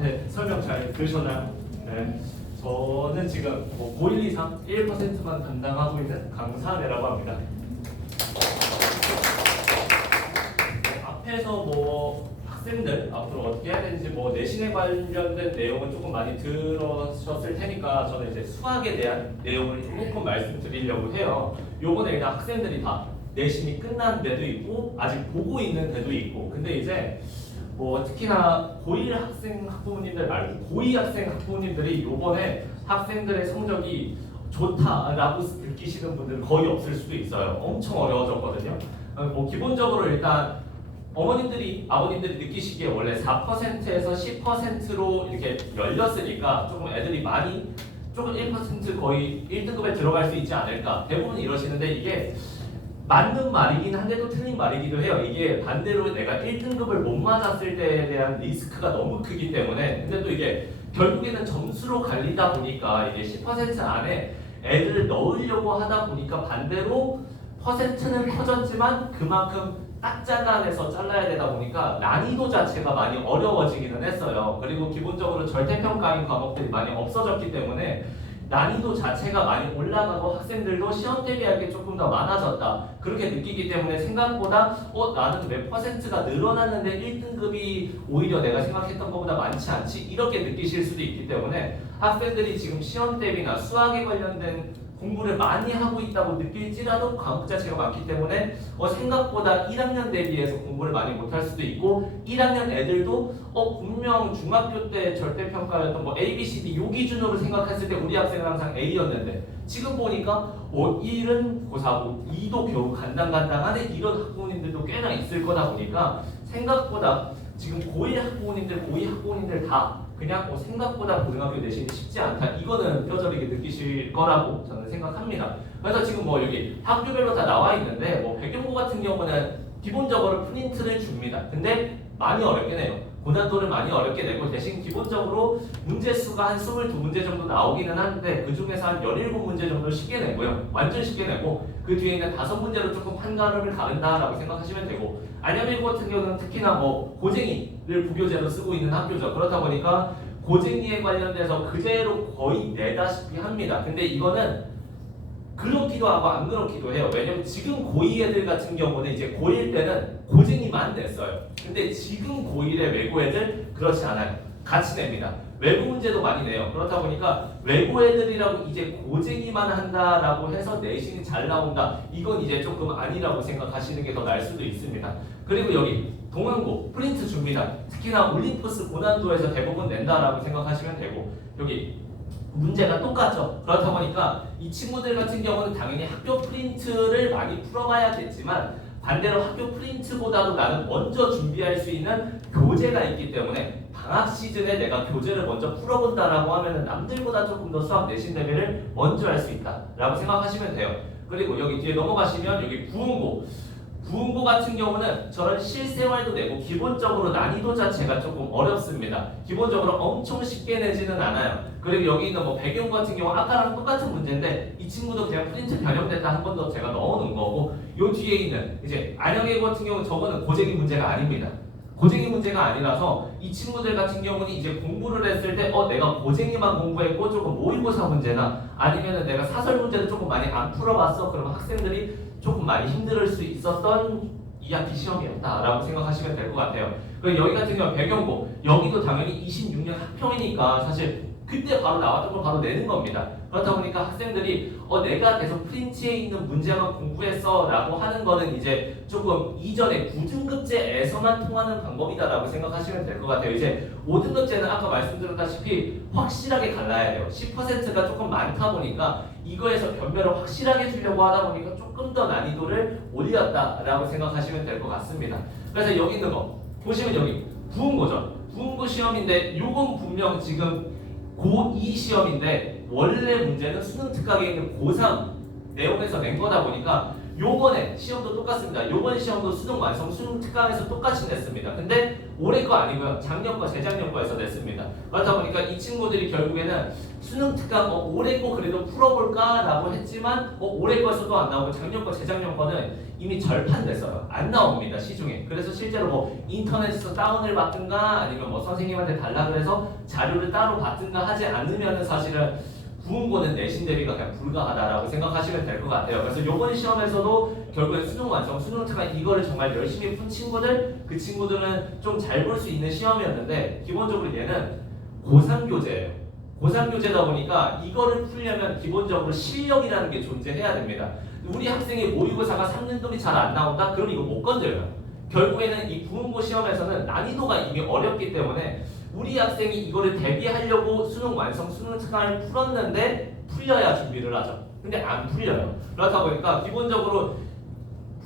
앞에 설명 잘 들으셨나요? 네. 저는 지금 고1 이상 1%만 담당하고 있는 강사내라고 합니다. 앞에서 학생들 앞으로 어떻게 해야 되는지 내신에 관련된 내용은 조금 많이 들으셨을 테니까 저는 이제 수학에 대한 내용을 조금 말씀드리려고 해요. 요번에 일단 학생들이 다 내신이 끝난 데도 있고 아직 보고 있는 데도 있고, 근데 이제 특히나 고1 학생 학부모님들 말고 고2 학생 학부모님들이 요번에 학생들의 성적이 좋다라고 느끼시는 분들은 거의 없을 수도 있어요. 엄청 어려워졌거든요. 기본적으로 일단 어머님들이 아버님들이 느끼시기에 원래 4%에서 10%로 이렇게 열렸으니까 조금 애들이 많이 조금 1% 거의 1등급에 들어갈 수 있지 않을까, 대부분 이러시는데 이게 맞는 말이긴 한데도 틀린 말이기도 해요. 이게 반대로 내가 1등급을 못 맞았을 때에 대한 리스크가 너무 크기 때문에. 근데 또 이게 결국에는 점수로 갈리다 보니까 이게 10% 안에 애들을 넣으려고 하다 보니까 반대로 퍼센트는 커졌지만 그만큼 딱 잘라내서 잘라야 되다 보니까 난이도 자체가 많이 어려워지기는 했어요. 그리고 기본적으로 절대평가인 과목들이 많이 없어졌기 때문에 난이도 자체가 많이 올라가고 학생들도 시험 대비할 게 조금 더 많아졌다, 그렇게 느끼기 때문에 생각보다 나는 몇 퍼센트가 늘어났는데 1등급이 오히려 내가 생각했던 것보다 많지 않지, 이렇게 느끼실 수도 있기 때문에 학생들이 지금 시험 대비나 수학에 관련된 공부를 많이 하고 있다고 느낄지라도 과목 자체가 많기 때문에 생각보다 1학년 대비해서 공부를 많이 못할 수도 있고, 1학년 애들도 분명 중학교 때 절대평가였던 A, B, C, D 요 기준으로 생각했을 때 우리 학생은 항상 A였는데 지금 보니까 1은 고사고 2도 겨우 간당간당하네, 이런 학부모님들도 꽤나 있을 거다 보니까 생각보다 지금 고1 학부모님들, 고2 학부모님들 다 그냥 생각보다 고등학교 내신이 쉽지 않다, 이거는 뼈저리게 느끼실 거라고 저는 생각합니다. 그래서 지금 여기 학교별로 다 나와 있는데 배경고 같은 경우는 기본적으로 프린트를 줍니다. 근데 많이 어렵게 내요. 고난도를 많이 어렵게 내고, 대신 기본적으로 문제 수가 한 22문제 정도 나오기는 하는데 그 중에서 한 17문제 정도 쉽게 내고요. 완전 쉽게 내고 그 뒤에 있는 5문제로 조금 판가름을 가른다라고 생각하시면 되고, 안양일고 같은 경우는 특히나 고쟁이를 부교재로 쓰고 있는 학교죠. 그렇다 보니까 고쟁이에 관련돼서 그대로 거의 내다시피 합니다. 근데 이거는 그렇기도 하고 안 그렇기도 해요. 왜냐면 지금 고2 애들 같은 경우는 이제 고1 때는 고쟁이만 냈어요. 근데 지금 고1의 외고 애들 그렇지 않아요. 같이 냅니다. 외부 문제도 많이 내요. 그렇다 보니까 외고 애들이라고 이제 고쟁이만 한다라고 해서 내신이 잘 나온다, 이건 이제 조금 아니라고 생각하시는 게 더 나을 수도 있습니다. 그리고 여기 동항고 프린트 줍니다. 특히나 올림푸스 고난도에서 대부분 낸다라고 생각하시면 되고, 여기 문제가 똑같죠. 그렇다 보니까 이 친구들 같은 경우는 당연히 학교 프린트를 많이 풀어봐야겠지만 반대로 학교 프린트보다도 나는 먼저 준비할 수 있는 교재가 있기 때문에 방학 시즌에 내가 교재를 먼저 풀어본다라고 하면은 남들보다 조금 더 수학 내신 레벨을 먼저 할 수 있다라고 생각하시면 돼요. 그리고 여기 뒤에 넘어가시면 여기 부흥고 같은 경우는 저런 실생활도 내고 기본적으로 난이도 자체가 조금 어렵습니다. 기본적으로 엄청 쉽게 내지는 않아요. 그리고 여기 있는 배경 같은 경우 아까랑 똑같은 문제인데 이 친구도 그냥 프린트 변형됐다 한 번 더 제가 넣어놓은 거고, 요 뒤에 있는 이제 안영애 같은 경우 저거는 고쟁이 문제가 아닙니다. 고쟁이 문제가 아니라서 이 친구들 같은 경우는 이제 공부를 했을 때 내가 고쟁이만 공부했고 조금 모의고사 문제나 아니면은 내가 사설 문제를 조금 많이 안 풀어봤어, 그러면 학생들이 조금 많이 힘들 수 있었던 2학기 시험이었다라고 생각하시면 될 것 같아요. 그리고 여기 같은 경우 배경고, 여기도 당연히 26년 학평이니까 사실 그때 바로 나왔던 걸 바로 내는 겁니다. 그렇다 보니까 학생들이 내가 계속 프린트에 있는 문제만 공부했어 라고 하는 거는 이제 조금 이전에 9등급제에서만 통하는 방법이다라고 생각하시면 될 것 같아요. 이제 5등급제는 아까 말씀드렸다시피 확실하게 갈라야 돼요. 10%가 조금 많다 보니까 이거에서 변별을 확실하게 주려고 하다 보니까 조금 더 난이도를 올렸다라고 생각하시면 될 것 같습니다. 그래서 여기 있는 거 보시면 여기 부흥고죠. 부흥고 시험인데 요건 분명 지금 고2 시험인데 원래 문제는 수능 특강에 있는 고3 내용에서 낸 거다 보니까 요번에 시험도 똑같습니다. 요번 시험도 수능 완성, 수능 특강에서 똑같이 냈습니다. 근데 올해 거 아니고요. 작년 거, 재작년 거에서 냈습니다. 그렇다 보니까 이 친구들이 결국에는 수능 특강 올해 거 그래도 풀어볼까라고 했지만 올해 거에서도 안 나오고 작년 거, 재작년 거는 이미 절판 됐어요. 안 나옵니다. 시중에. 그래서 실제로 뭐 인터넷에서 다운을 받든가 아니면 뭐 선생님한테 달라 그래서 자료를 따로 받든가 하지 않으면은 사실은 구운고는 내신 대비가 그냥 불가하다라고 생각하시면 될 것 같아요. 그래서 이번 시험에서도 결국엔 수능 완성, 수능 특강 이거를 정말 열심히 푼 친구들, 그 친구들은 좀 잘 볼 수 있는 시험이었는데 기본적으로 얘는 고3 교재예요. 고3 교재다 보니까 이거를 풀려면 기본적으로 실력이라는 게 존재해야 됩니다. 우리 학생이 모의고사가 3등급이 잘 안 나온다? 그럼 이거 못 건드려요. 결국에는 이 구운고 시험에서는 난이도가 이미 어렵기 때문에 우리 학생이 이거를 대비하려고 수능 완성, 수능 특강을 풀었는데 풀려야 준비를 하죠. 근데 안 풀려요. 그렇다 보니까 기본적으로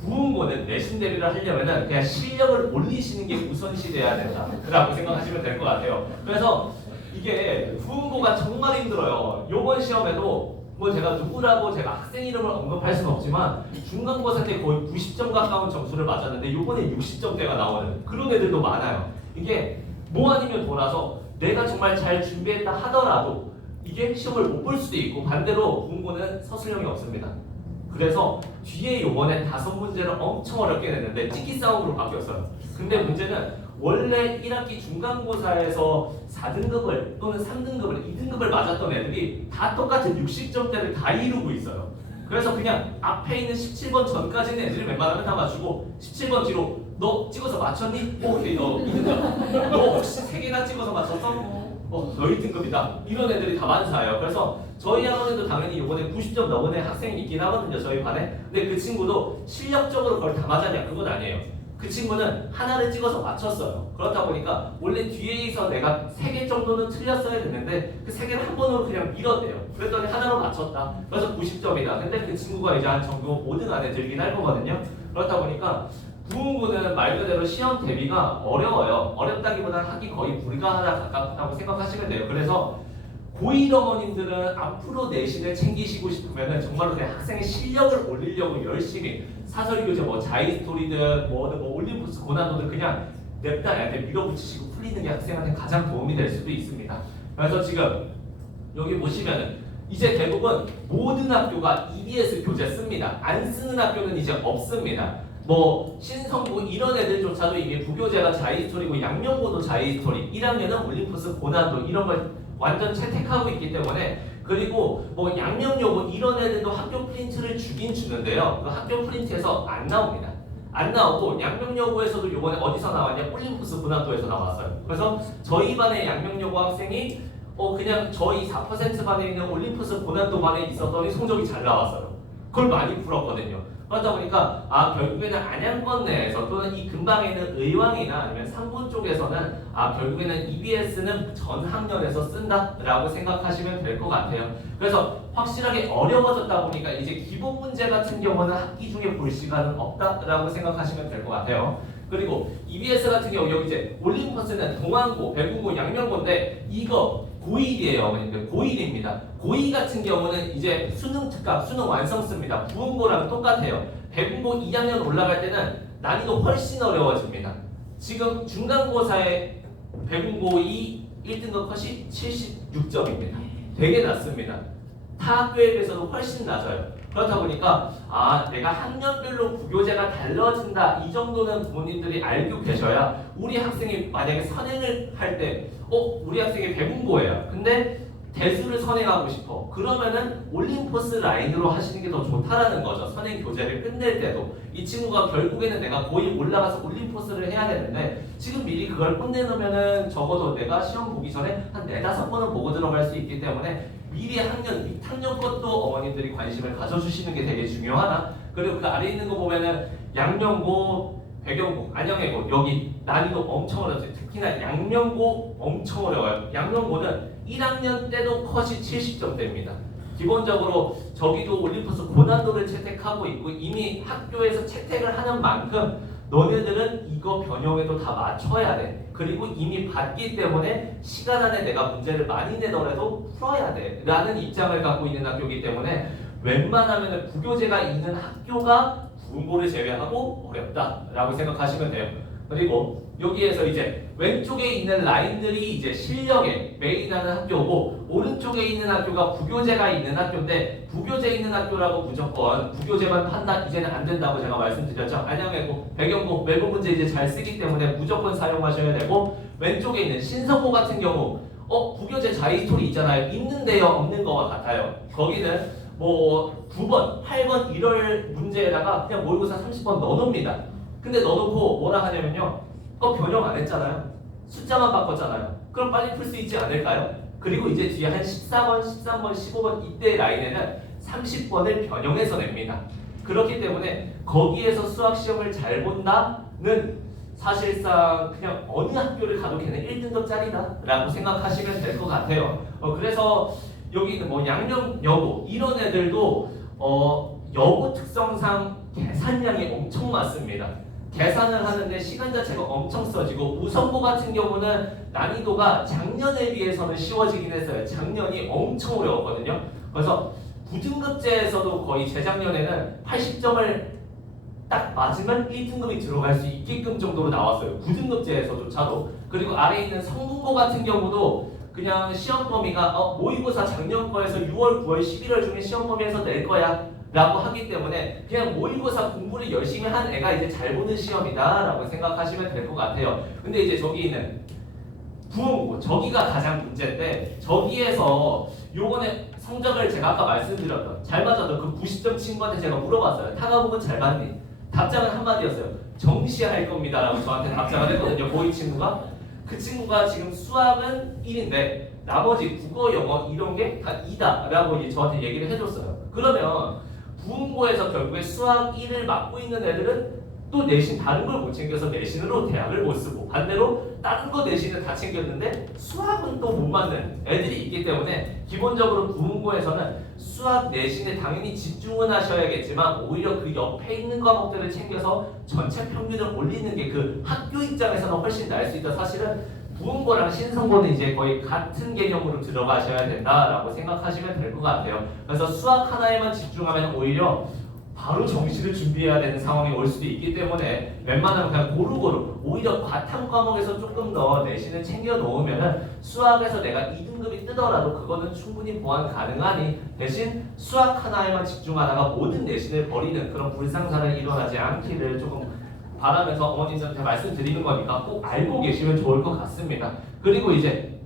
구운고는 내신 대비를 하려면은 그냥 실력을 올리시는 게 우선시 돼야 된다라고 생각하시면 될 것 같아요. 그래서 이게 구운고가 정말 힘들어요. 요번 시험에도 뭐 제가 누구라고 제가 학생 이름을 언급할 수는 없지만 중간고사 때 거의 90점 가까운 점수를 맞았는데 요번에 60점대가 나오는 그런 애들도 많아요. 이게 뭐 아니면 돌아서 내가 정말 잘 준비했다 하더라도 이게 시험을 못 볼 수도 있고 반대로 구운고는 서술형이 없습니다. 그래서 뒤에 요번에 5문제를 엄청 어렵게 냈는데 찍기 싸움으로 바뀌었어요. 근데 문제는 원래 1학기 중간고사에서 4등급을 또는 3등급을 2등급을 맞았던 애들이 다 똑같은 60점대를 다 이루고 있어요. 그래서 그냥 앞에 있는 17번 전까지는 애들이 웬만하면 다 맞추고 17번 뒤로 너 찍어서 맞췄니? 오케이 너 2등급. 너 혹시 3개나 찍어서 맞췄어? 너 1등급이다. 이런 애들이 다 만사예요. 그래서 저희 학원에도 당연히 이번에 90점 넘은 애 학생이 있긴 하거든요. 저희 반에. 근데 그 친구도 실력적으로 그걸 다 맞았냐? 그건 아니에요. 그 친구는 하나를 찍어서 맞췄어요. 그렇다 보니까 원래 뒤에서 내가 3개 정도는 틀렸어야 됐는데 그 3개를 한 번으로 그냥 밀었대요. 그랬더니 하나로 맞췄다. 그래서 90점이다. 근데 그 친구가 이제 한 전교 5등 안에 들긴 할 거거든요. 그렇다 보니까 구운고는 말 그대로 시험 대비가 어려워요. 어렵다기보다는 하기 거의 불가하다 가깝다고 생각하시면 돼요. 그래서 고1 어머님들은 앞으로 내신을 챙기시고 싶으면 정말로 내 학생의 실력을 올리려고 열심히 사설교재 뭐 자이스토리든 뭐 올림푸스 고난도들 그냥 냅다 애한테 밀어붙이시고 풀리는 게 학생한테 가장 도움이 될 수도 있습니다. 그래서 지금 여기 보시면은 이제 대부분 모든 학교가 EBS 교재 씁니다. 안 쓰는 학교는 이제 없습니다. 뭐 신성고 이런 애들조차도 이미 부교재가 자이스토리고 양명고도 자이스토리 1학년은 올림푸스 고난도 이런 걸 완전 채택하고 있기 때문에 그리고 뭐 양명여고 이런 애들도 학교 프린트를 주긴 주는데요. 그 학교 프린트에서 안 나옵니다. 안 나오고 양명여고에서도 이번에 어디서 나왔냐? 올림푸스 고난도에서 나왔어요. 그래서 저희 반의 양명여고 학생이 그냥 저희 4% 반에 있는 올림푸스 고난도 반에 있었더니 성적이 잘 나왔어요. 그걸 많이 풀었거든요. 그러다 보니까 결국에는 안양권 내에서 또는 이 근방에 있는 의왕이나 아니면 상본 쪽에서는 결국에는 EBS는 전 학년에서 쓴다라고 생각하시면 될 것 같아요. 그래서 확실하게 어려워졌다 보니까 이제 기본 문제 같은 경우는 학기 중에 볼 시간은 없다라고 생각하시면 될 것 같아요. 그리고 EBS 같은 경우 여기 이제 올림푸스는 동안고, 백운고, 양명고인데 이거 고1이에요. 어머님들 고1입니다. 고2 같은 경우는 이제 수능 특강, 수능 완성 씁니다. 부운고랑 똑같아요. 백운고 2학년 올라갈 때는 난이도 훨씬 어려워집니다. 지금 중간고사에 백운고 2 1등급 컷이 76점입니다. 되게 낮습니다. 타 학교에 비해서도 훨씬 낮아요. 그렇다 보니까 내가 학년별로 부교재가 달라진다 이 정도는 부모님들이 알고 계셔야 우리 학생이 만약에 선행을 할 때 우리 학생이 백운고예요. 근데 대수를 선행하고 싶어. 그러면은 올림푸스 라인으로 하시는 게 더 좋다라는 거죠. 선행 교재를 끝낼 때도 이 친구가 결국에는 내가 고1 올라가서 올림푸스를 해야 되는데 지금 미리 그걸 끝내놓으면은 적어도 내가 시험 보기 전에 한 4-5번은 보고 들어갈 수 있기 때문에 미리 학년, 6학년 것도 어머님들이 관심을 가져주시는 게 되게 중요하다. 그리고 그 아래 있는 거 보면은 양명고, 백영고, 안양예고 여기 난이도 엄청 어렵죠. 특히나 양명고 엄청 어려워요. 양명고는 1학년 때도 컷이 70점대입니다. 기본적으로 저기도 올림푸스 고난도를 채택하고 있고 이미 학교에서 채택을 하는 만큼 너네들은 이거 변형에도 다 맞춰야 돼. 그리고 이미 봤기 때문에 시간 안에 내가 문제를 많이 내더라도 풀어야 돼 라는 입장을 갖고 있는 학교이기 때문에 웬만하면 부교재가 있는 학교가 부흥고를 제외하고 어렵다라고 생각하시면 돼요. 그리고 여기에서 이제 왼쪽에 있는 라인들이 이제 실력에 메인하는 학교고 오른쪽에 있는 학교가 부교재가 있는 학교인데 부교재 있는 학교라고 무조건 부교재만 판단 이제는 안 된다고 제가 말씀드렸죠. 안양외고, 배경고, 외부 문제 이제 잘 쓰기 때문에 무조건 사용하셔야 되고 왼쪽에 있는 신성고 같은 경우 부교재 자이스토리 있잖아요. 있는데요, 없는 거와 같아요. 거기는 뭐 9번, 8번 이럴 문제에다가 그냥 모의고사 30번 넣어놓습니다. 근데 넣어놓고 뭐라 하냐면요. 변형 안 했잖아요. 숫자만 바꿨잖아요. 그럼 빨리 풀 수 있지 않을까요? 그리고 이제 뒤에 한 14번, 13번, 15번 이때 라인에는 30번을 변형해서 냅니다. 그렇기 때문에 거기에서 수학 시험을 잘 본다는 사실상 그냥 어느 학교를 가도 걔는 1등급짜리다 라고 생각하시면 될 것 같아요. 그래서 여기 뭐 양념여고 이런 애들도 여고 특성상 계산량이 엄청 많습니다. 계산을 하는데 시간 자체가 엄청 써지고 우선고 같은 경우는 난이도가 작년에 비해서는 쉬워지긴 했어요. 작년이 엄청 어려웠거든요. 그래서 9등급제에서도 거의 재작년에는 80점을 딱 맞으면 1등급이 들어갈 수 있게끔 정도로 나왔어요. 9등급제에서조차도. 그리고 아래에 있는 성분고 같은 경우도 그냥 시험 범위가 모의고사 작년 거에서 6월, 9월, 11월 중에 시험 범위에서 낼 거야 라고 하기 때문에 그냥 모의고사 공부를 열심히 한 애가 이제 잘 보는 시험이다 라고 생각하시면 될 것 같아요. 근데 이제 저기 있는 부흥고 저기가 가장 문제인데 저기에서 요번에 성적을 제가 아까 말씀드렸던 잘 맞았던 그 90점 친구한테 제가 물어봤어요. 타가북은 잘 맞니? 답장은 한마디였어요. 정시할 겁니다 라고 저한테 답장을 했거든요. 고2 친구가. 그 친구가 지금 수학은 1인데 나머지 국어, 영어 이런 게 다 2다 라고 이제 저한테 얘기를 해줬어요. 그러면 부흥고에서 결국에 수학 1을 맡고 있는 애들은 또 내신 다른 걸 못 챙겨서 내신으로 대학을 못 쓰고 반대로 다른 거 내신은 다 챙겼는데 수학은 또 못 맞는 애들이 있기 때문에 기본적으로 부흥고에서는 수학 내신에 당연히 집중은 하셔야겠지만 오히려 그 옆에 있는 과목들을 챙겨서 전체 평균을 올리는 게 그 학교 입장에서는 훨씬 나을 수 있다. 사실은 부흥고랑 신성고는 이제 거의 같은 개념으로 들어가셔야 된다라고 생각하시면 될 것 같아요. 그래서 수학 하나에만 집중하면 오히려 바로 정시를 준비해야 되는 상황이 올 수도 있기 때문에 웬만하면 그냥 고루고루 오히려 바탕 과목에서 조금 더 내신을 챙겨 놓으면 수학에서 내가 2등급이 뜨더라도 그거는 충분히 보완 가능하니 대신 수학 하나에만 집중하다가 모든 내신을 버리는 그런 불상사를 일어나지 않기를 조금 바라면서 어머님한테 말씀드리는 거니까 꼭 알고 계시면 좋을 것 같습니다. 그리고 이제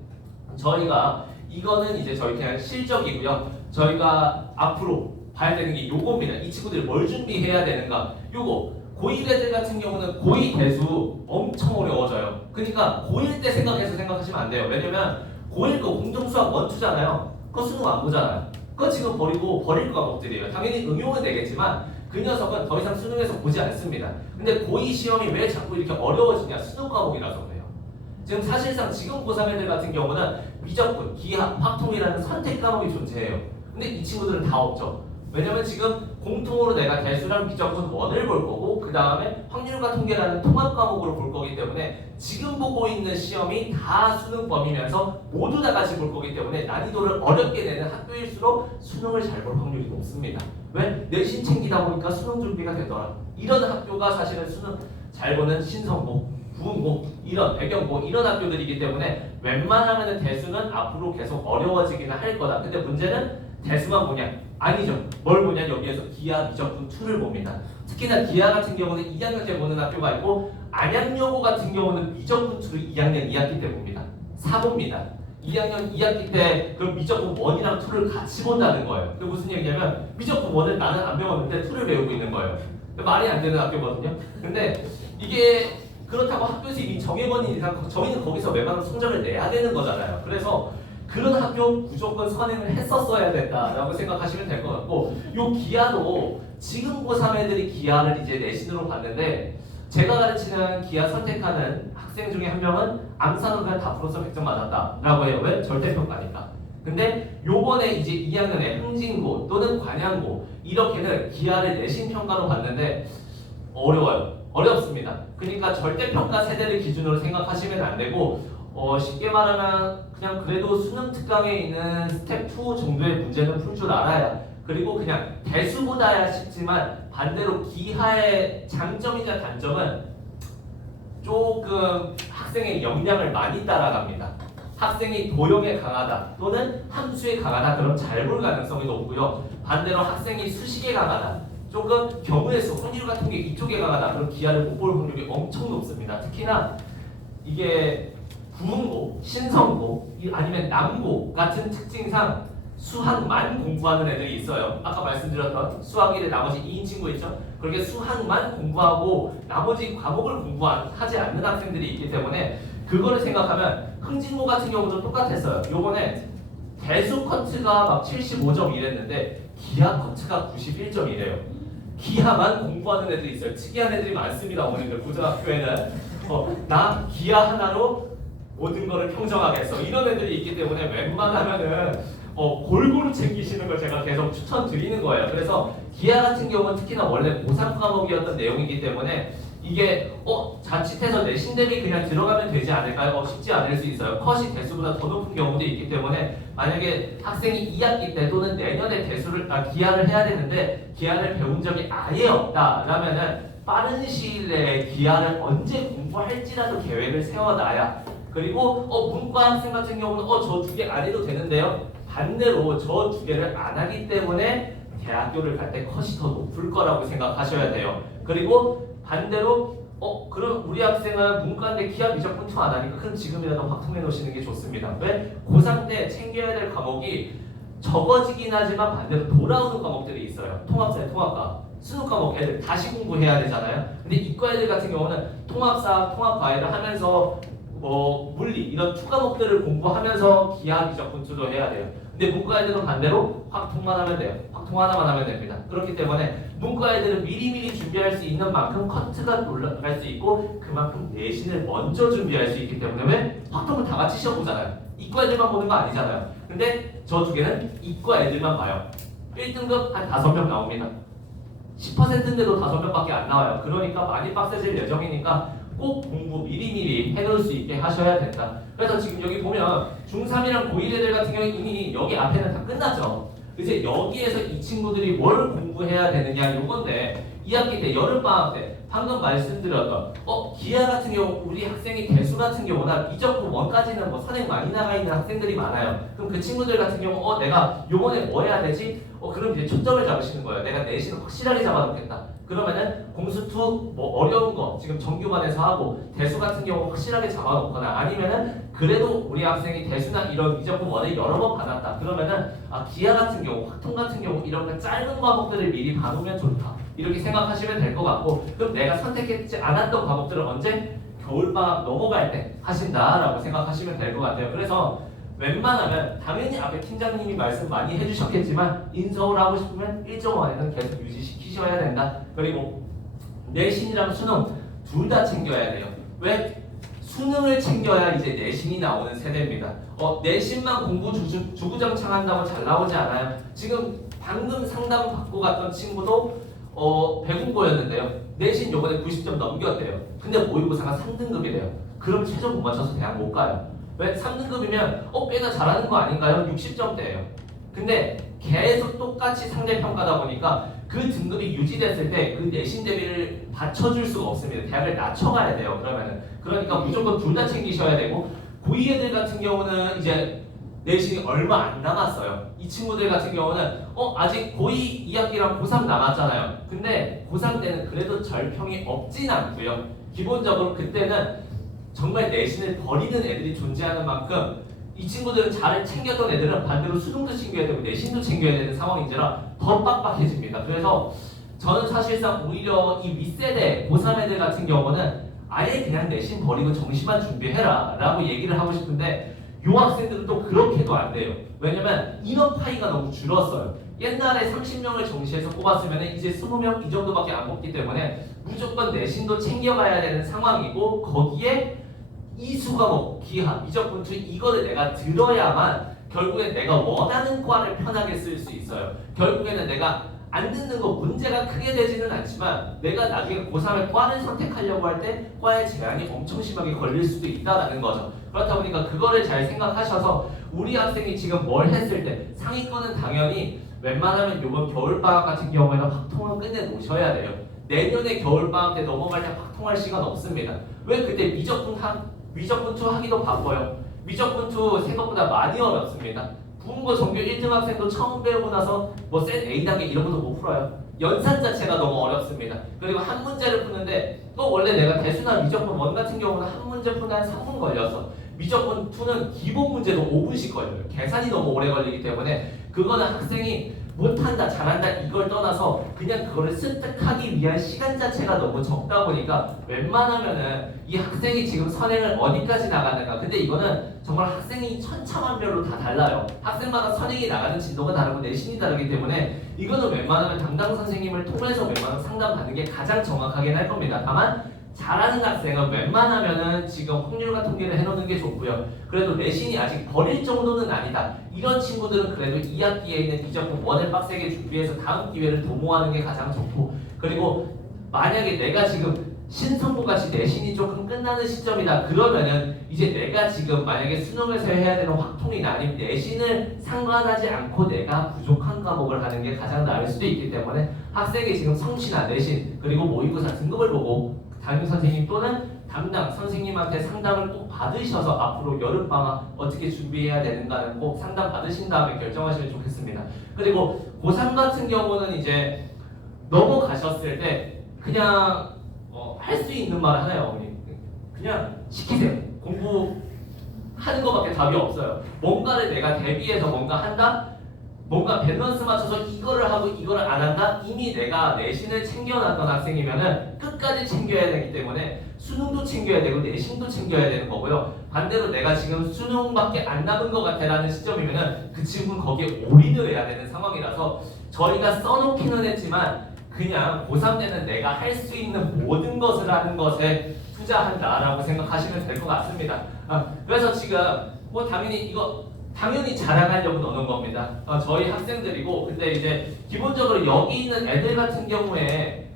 저희가 이거는 이제 저희 그냥 실적이고요. 저희가 앞으로 봐야 되는 게 요겁니다. 이 친구들이 뭘 준비해야 되는가? 요거 고1 애들 같은 경우는 고2 대수 엄청 어려워져요. 그러니까 고1 때 생각하시면 안 돼요. 왜냐면 고1 거 공정수학 원투잖아요. 그거 수능 안 보잖아요. 그거 지금 버리고 버릴 과목들이에요. 당연히 응용은 되겠지만 그 녀석은 더 이상 수능에서 보지 않습니다. 근데 고2 시험이 왜 자꾸 이렇게 어려워지냐? 수능 과목이라서 그래요. 지금 사실상 지금 고3 애들 같은 경우는 미적분, 기하, 확통이라는 선택 과목이 존재해요. 근데 이 친구들은 다 없죠. 왜냐면 지금 공통으로 내가 대수랑 미적분 원을 볼 거고 그 다음에 확률과 통계라는 통합 과목으로 볼 거기 때문에 지금 보고 있는 시험이 다 수능 범위면서 모두 다 같이 볼 거기 때문에 난이도를 어렵게 내는 학교일수록 수능을 잘 볼 확률이 높습니다. 왜? 내신 챙기다 보니까 수능 준비가 되더라. 이런 학교가 사실은 수능 잘 보는 신성고, 부흥고, 이런 배경고 이런 학교들이기 때문에 웬만하면 대수는 앞으로 계속 어려워지기는 할 거다. 근데 문제는 대수만 보냐? 아니죠. 뭘 보냐? 여기에서 기하, 미적분 2를 봅니다. 특히나 기하 같은 경우는 2학년 때 보는 학교가 있고 안양여고 같은 경우는 미적분 2를 2학년 2학기 때 봅니다. 4봅니다. 2학년 2학기 때 그럼 미적분 1이랑 2를 같이 본다는 거예요. 그게 무슨 얘기냐면 미적분 1을 나는 안 배웠는데 2를 배우고 있는 거예요. 말이 안 되는 학교거든요. 근데 이게 그렇다고 학교에서 이미 정해버린 이상 저희는 거기서 웬만한 성적을 내야 되는 거잖아요. 그래서 그런 학교 무조건 선행을 했었어야 된다라고 생각하시면 될 것 같고 요 기하도 지금 고3 애들이 기하를 이제 내신으로 봤는데 제가 가르치는 기하 선택하는 학생 중에 한 명은 암산은 그냥 다 풀어서 100점 맞았다라고 해요. 왜? 절대평가니까. 근데 요번에 이제 2학년에 흥진고 또는 관양고 이렇게는 기하를 내신 평가로 봤는데 어려워요. 어렵습니다. 그러니까 절대평가 세대를 기준으로 생각하시면 안 되고 쉽게 말하면 그냥 그래도 수능 특강에 있는 스텝 2 정도의 문제는 풀 줄 알아야 그리고 그냥 대수보다야 쉽지만 반대로 기하의 장점이자 단점은 조금 학생의 역량을 많이 따라갑니다. 학생이 도형에 강하다 또는 함수에 강하다 그럼 잘 볼 가능성이 높고요. 반대로 학생이 수식에 강하다 조금 경우의 수, 확률 같은 게 이쪽에 강하다 그럼 기하를 못 볼 확률이 엄청 높습니다. 특히나 이게 부흥고, 신성고, 아니면 남고 같은 특징상 수학만 공부하는 애들이 있어요. 아까 말씀드렸던 수학 1의 나머지 2인 친구 있죠? 그렇게 수학만 공부하고 나머지 과목을 공부하지 않는 학생들이 있기 때문에 그거를 생각하면 흥진고 같은 경우도 똑같았어요. 요번에 대수 커트가 막 75점 이랬는데 기하 커트가 91점이래요. 기하만 공부하는 애들이 있어요. 특이한 애들이 많습니다. 어머니들 고등학교에는 나 기하 하나로 모든 거를 평정하겠어 이런 애들이 있기 때문에 웬만하면은 골고루 챙기시는 걸 제가 계속 추천드리는 거예요. 그래서 기하 같은 경우는 특히나 원래 고3 과목이었던 내용이기 때문에 이게 자칫해서 내신 대비 그냥 들어가면 되지 않을까요? 쉽지 않을 수 있어요. 컷이 대수보다 더 높은 경우도 있기 때문에 만약에 학생이 2학기 때 또는 내년에 기하를 해야 되는데 기하를 배운 적이 아예 없다 라면은 빠른 시일 내에 기하를 언제 공부할지라도 계획을 세워놔야 그리고 문과 학생 같은 경우는 저 두 개 안 해도 되는데요. 반대로 저 두 개를 안 하기 때문에 대학교를 갈 때 컷이 더 높을 거라고 생각하셔야 돼요. 그리고 반대로 그럼 우리 학생은 문과인데 기하 미적분 투 안 하니까 그럼 지금이라도 확통해 놓으시는 게 좋습니다. 왜? 고3 때 챙겨야 될 과목이 적어지긴 하지만 반대로 돌아오는 과목들이 있어요. 통합사회, 통합과 수능 과목 애들 다시 공부해야 되잖아요. 근데 이과 애들 같은 경우는 통합사, 통합과외를 하면서 물리 이런 투 과목들을 공부하면서 기하 미적분투도 해야 돼요. 근데 문과 애들은 반대로 확통만 하면 돼요. 확통 하나만 하면 됩니다. 그렇기 때문에 문과 애들은 미리미리 준비할 수 있는 만큼 커트가 올라갈 수 있고 그만큼 내신을 먼저 준비할 수 있기 때문에 왜? 확통은 다 같이 시험 보잖아요. 이과 애들만 보는 거 아니잖아요. 근데 저 두 개는 이과 애들만 봐요. 1등급 한 5명 나옵니다. 10%인데도 5명밖에 안 나와요. 그러니까 많이 빡세질 예정이니까 꼭 공부 미리미리 해놓을 수 있게 하셔야 된다. 그래서 지금 여기 보면 중3이랑 고1 애들 같은 경우는 이미 여기 앞에는 다 끝났죠. 이제 여기에서 이 친구들이 뭘 공부해야 되느냐 요건데 2학기 때 여름방학 때 방금 말씀드렸던 기하 같은 경우 우리 학생이 대수 같은 경우나 미적분 1까지는 선행 많이 나가 있는 학생들이 많아요. 그럼 그 친구들 같은 경우 내가 요번에 뭐 해야 되지? 그럼 이제 초점을 잡으시는 거예요. 내가 내신을 확실하게 잡아놓겠다. 그러면은 공수2 어려운 거 지금 정규반에서 하고 대수 같은 경우 확실하게 잡아놓거나 아니면은 그래도 우리 학생이 대수나 이런 미적분 1을 여러 번 받았다. 그러면은 기하 같은 경우, 확통 같은 경우 이런 거 짧은 과목들을 미리 봐놓으면 좋다. 이렇게 생각하시면 될 것 같고 그럼 내가 선택했지 않았던 과목들을 언제? 겨울방학 넘어갈 때 하신다라고 생각하시면 될 것 같아요. 그래서 웬만하면 당연히 앞에 팀장님이 말씀 많이 해주셨겠지만 인서울 하고 싶으면 1.5에는 계속 유지시키셔야 된다. 그리고 내신이랑 수능 둘 다 챙겨야 돼요. 왜? 수능을 챙겨야 이제 내신이 나오는 세대입니다. 내신만 공부 주구장창한다고 잘 나오지 않아요. 지금 방금 상담 받고 갔던 친구도 배공고였는데요. 내신 요번에 90점 넘겼대요. 근데 모의고사가 3등급이래요. 그럼 최저 못 맞춰서 대학 못 가요. 왜? 3등급이면 꽤나 잘하는 거 아닌가요? 60점대예요. 근데 계속 똑같이 상대평가다 보니까 그 등급이 유지됐을 때 그 내신 대비를 받쳐줄 수가 없습니다. 대학을 낮춰가야 돼요. 그러니까 무조건 둘 다 챙기셔야 되고 고2 애들 같은 경우는 이제 내신이 얼마 안 남았어요. 이 친구들 같은 경우는 아직 고2 2학기랑 고3 남았잖아요. 근데 고3 때는 그래도 절평이 없진 않고요. 기본적으로 그때는 정말 내신을 버리는 애들이 존재하는 만큼 이 친구들은 잘 챙겼던 애들은 반대로 수능도 챙겨야 되고 내신도 챙겨야 되는 상황인지라 더 빡빡해집니다. 그래서 저는 사실상 오히려 이 윗세대 고3 애들 같은 경우는 아예 그냥 내신 버리고 정시만 준비해라 라고 얘기를 하고 싶은데 요 학생들은 또 그렇게도 안 돼요. 왜냐면 인원 파이가 너무 줄었어요. 옛날에 30명을 정시해서 뽑았으면 이제 20명 이 정도밖에 안 뽑기 때문에 무조건 내신도 챙겨가야 되는 상황이고 거기에 이수 과목, 기하, 미적분투 이거를 내가 들어야만 결국엔 내가 원하는 과를 편하게 쓸 수 있어요. 결국에는 내가 안 듣는 거 문제가 크게 되지는 않지만 내가 나중에 고3에 과를 선택하려고 할 때 과의 제한이 엄청 심하게 걸릴 수도 있다라는 거죠. 그렇다 보니까 그거를 잘 생각하셔서 우리 학생이 지금 뭘 했을 때 상위권은 당연히 웬만하면 이번 겨울방학 같은 경우에는 확통을 끝내 놓으셔야 돼요. 내년에 겨울방학 때 넘어갈 때 확통할 시간 없습니다. 왜 그때 미적분투 하기도 바빠요. 미적분투 생각보다 많이 어렵습니다. 국문고 전교 1등 학생도 처음 배우고 나서 뭐센 A단계 이런 것도 못 풀어요. 연산 자체가 너무 어렵습니다. 그리고 한 문제를 푸는데 또 원래 내가 대수나 미적분 1 같은 경우는 한 문제 푸는데 한 3분 걸렸어. 미적분 2는 기본 문제도 5분씩 걸려요. 계산이 너무 오래 걸리기 때문에 그거는 학생이 못한다, 잘한다 이걸 떠나서 그냥 그거를 습득하기 위한 시간 자체가 너무 적다 보니까 웬만하면은 이 학생이 지금 선행을 어디까지 나가는가. 근데 이거는 정말 학생이 천차만별로 다 달라요. 학생마다 선행이 나가는 진도가 다르고 내신이 다르기 때문에 이거는 웬만하면 담당 선생님을 통해서 웬만하면 상담받는 게 가장 정확하긴 할 겁니다. 다만 잘하는 학생은 웬만하면은 지금 확률과 통계를 해놓는 게 좋고요. 그래도 내신이 아직 버릴 정도는 아니다. 이런 친구들은 그래도 2학기에 있는 미적분 1을 빡세게 준비해서 다음 기회를 도모하는 게 가장 좋고, 그리고 만약에 내가 지금 신성부같이 내신이 조금 끝나는 시점이다 그러면은 이제 내가 지금 만약에 수능에서 해야 되는 확통이나 아니면 내신을 상관하지 않고 내가 부족한 과목을 하는 게 가장 나을 수도 있기 때문에 학생이 지금 성취나 내신 그리고 모의고사 등급을 보고 담임 선생님 또는 담당 선생님한테 상담을 꼭 받으셔서 앞으로 여름방학 어떻게 준비해야 되는가는 꼭 상담 받으신 다음에 결정하시면 좋겠습니다. 그리고 고3 같은 경우는 이제 넘어가셨을 때 그냥 할 수 있는 말 하나요, 어머니. 그냥 시키세요. 공부하는 것밖에 답이 없어요. 뭔가를 내가 대비해서 뭔가 한다? 뭔가 밸런스 맞춰서 이거를 하고 이거를 안 한다? 이미 내가 내신을 챙겨놨던 학생이면은 끝까지 챙겨야 되기 때문에 수능도 챙겨야 되고 내신도 챙겨야 되는 거고요. 반대로 내가 지금 수능밖에 안 남은 것 같아라는 시점이면은 그 친구는 거기에 올인을 해야 되는 상황이라서 저희가 써놓기는 했지만 그냥 고3 때는 내가 할 수 있는 모든 것을 하는 것에 투자한다라고 생각하시면 될 것 같습니다. 그래서 지금 뭐 당연히 자랑하려고 넣는 겁니다. 저희 학생들이고, 근데 이제 기본적으로 여기 있는 애들 같은 경우에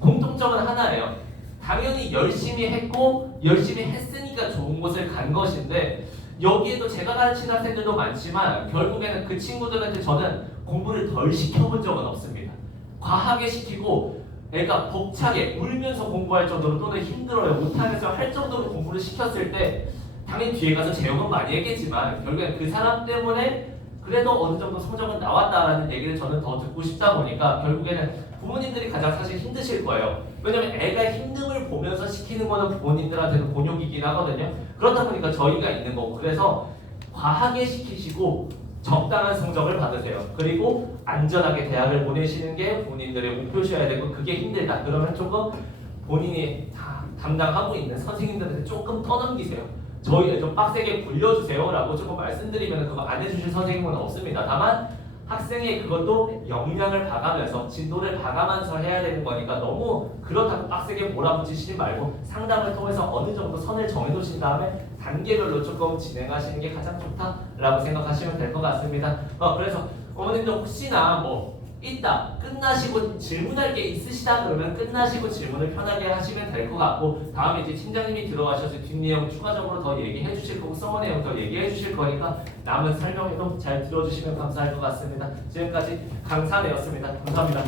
공통점은 하나예요. 당연히 열심히 했고 열심히 했으니까 좋은 곳을 간 것인데 여기에도 제가 가르친 학생들도 많지만 결국에는 그 친구들한테 저는 공부를 덜 시켜본 적은 없습니다. 과하게 시키고 애가 벅차게 울면서 공부할 정도로 또는 힘들어요 못하면서 할 정도로 공부를 시켰을 때 당연히 뒤에 가서 재용은 많이 했겠지만 결국엔 그 사람 때문에 그래도 어느 정도 성적은 나왔다라는 얘기를 저는 더 듣고 싶다 보니까 결국에는 부모님들이 가장 사실 힘드실 거예요. 왜냐면 애가 힘듦을 보면서 시키는 거는 부모님들한테는 곤욕이긴 하거든요. 그렇다 보니까 저희가 있는 거고, 그래서 과하게 시키시고 적당한 성적을 받으세요. 그리고 안전하게 대학을 보내시는 게 부모님들의 목표셔야 되고, 그게 힘들다 그러면 조금 본인이 다 담당하고 있는 선생님들한테 조금 떠넘기세요. 저희 좀 빡세게 굴려주세요 라고 조금 말씀드리면 그거 안 해주실 선생님은 없습니다. 다만 학생의 그것도 역량을 봐가면서 진도를 봐가면서 해야 되는 거니까 너무 그렇다고 빡세게 몰아붙이시지 말고 상담을 통해서 어느 정도 선을 정해놓으신 다음에 단계별로 조금 진행하시는 게 가장 좋다라고 생각하시면 될 것 같습니다. 그래서 어머님들 혹시나 뭐 있다 끝나시고 질문할 게 있으시다 그러면 끝나시고 질문을 편하게 하시면 될 것 같고, 다음에 이제 팀장님이 들어가셔서 뒷내용 추가적으로 더 얘기해 주실 거고 서머 내용 더 얘기해 주실 거니까 남은 설명에도 잘 들어주시면 감사할 것 같습니다. 지금까지 강사네였습니다. 감사합니다.